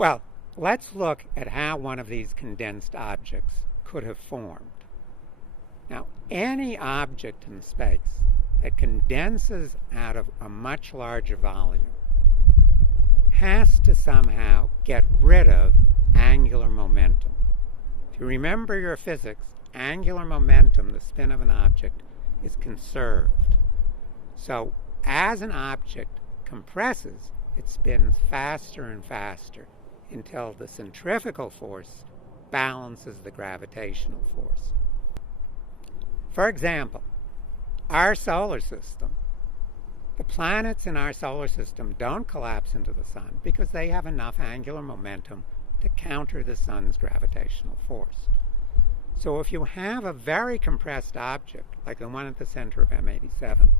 Well, let's look at how one of these condensed objects could have formed. Now, any object in space that condenses out of a much larger volume has to somehow get rid of angular momentum. If you remember your physics, angular momentum, the spin of an object, is conserved. So as an object compresses, it spins faster and faster until the centrifugal force balances the gravitational force. For example, our solar system, the planets in our solar system don't collapse into the sun because they have enough angular momentum to counter the sun's gravitational force. So if you have a very compressed object, like the one at the center of M87,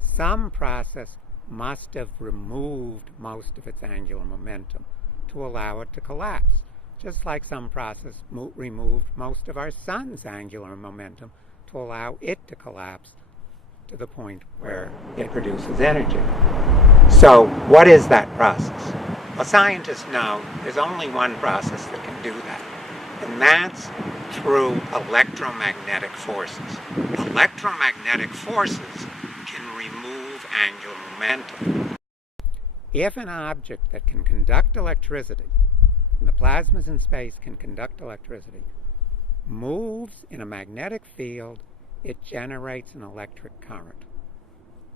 some process must have removed most of its angular momentum to allow it to collapse, just like some process removed most of our sun's angular momentum to allow it to collapse to the point where it produces energy. So what is that process? Well, scientists know there's only one process that can do that, and that's through electromagnetic forces. Electromagnetic forces can remove angular momentum. If an object that can conduct electricity, and the plasmas in space can conduct electricity, moves in a magnetic field, it generates an electric current.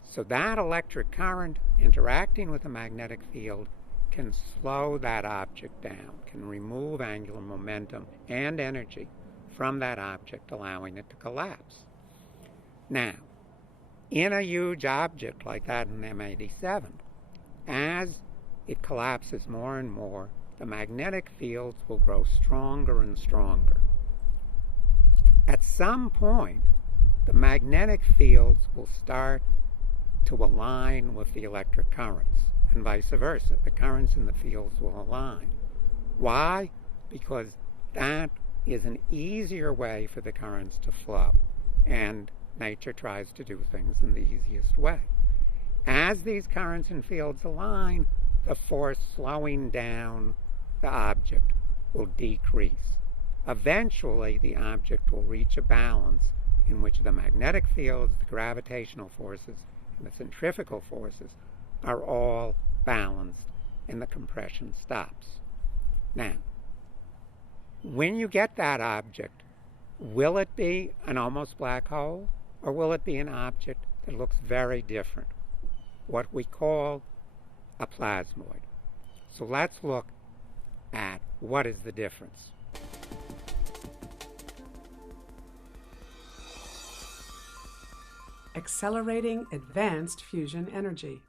So that electric current interacting with the magnetic field can slow that object down, can remove angular momentum and energy from that object, allowing it to collapse. Now, in a huge object like that in M87, as it collapses more and more, the magnetic fields will grow stronger and stronger. At some point, the magnetic fields will start to align with the electric currents, and vice versa. The currents in the fields will align. Why? Because that is an easier way for the currents to flow, and nature tries to do things in the easiest way. As these currents and fields align, the force slowing down the object will decrease. Eventually, the object will reach a balance in which the magnetic fields, the gravitational forces, and the centrifugal forces are all balanced, and the compression stops. Now, when you get that object, will it be an almost black hole, or will it be an object that looks very different, what we call a plasmoid? So let's look at what is the difference. Accelerating advanced fusion energy.